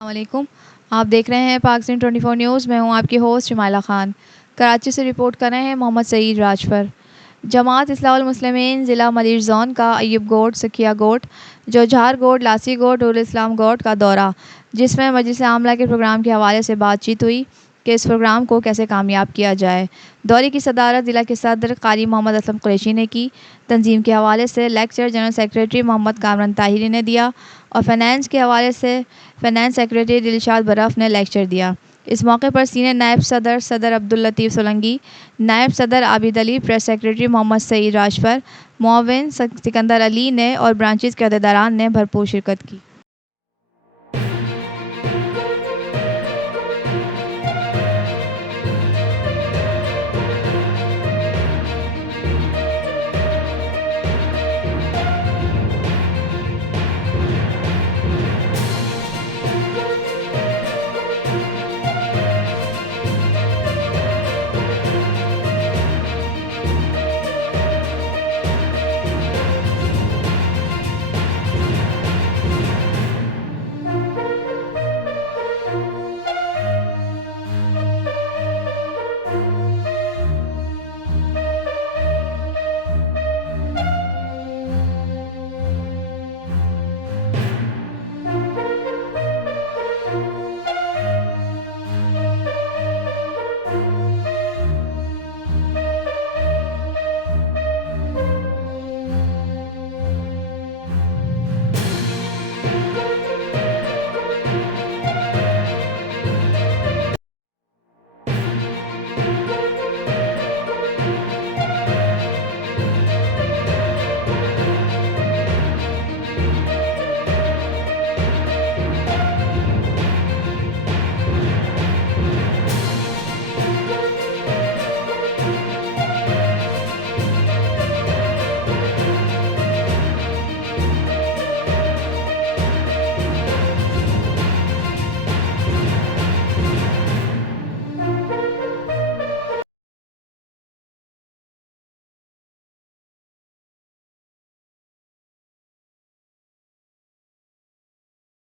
वालेकुम। आप देख रहे हैं पाकिस्तान 24 न्यूज़। मैं हूं आपकी होस्ट जमाला खान। कराची से रिपोर्ट कर रहे हैं मोहम्मद सईद राजफर। जमात इस्लाहुल मुस्लिमीन ज़िला मलीर जोन का अय्यूब गोट, सखिया गोट, जोझार गोट, लासी गोट और इस्लाम गोट का दौरा, जिसमें मजलिस आमला के प्रोग्राम के हवाले से बातचीत हुई कि इस प्रोग्राम को कैसे कामयाब किया जाए। दौरे की सदारत ज़िला के सदर कारी मोहम्मद असलम कुरैशी ने की। तंजीम के हवाले से lecture general secretary Mohammad Kamran Tahiri ने दिया और फाइनेंस के हवाले से फाइनेंस सेक्रेटरी दिलशाद बरफ ने लेक्चर दिया। इस मौके पर सीनियर नायब सदर अब्दुल लतीफ़ सोलंकी, नायब सदर आबिद अली, प्रेस सेक्रेटरी मोहम्मद सईद राजफर, मुअव्विन सिकंदर अली ने और ब्रांचेज़ के अहदेदारान ने भरपूर शिरकत की।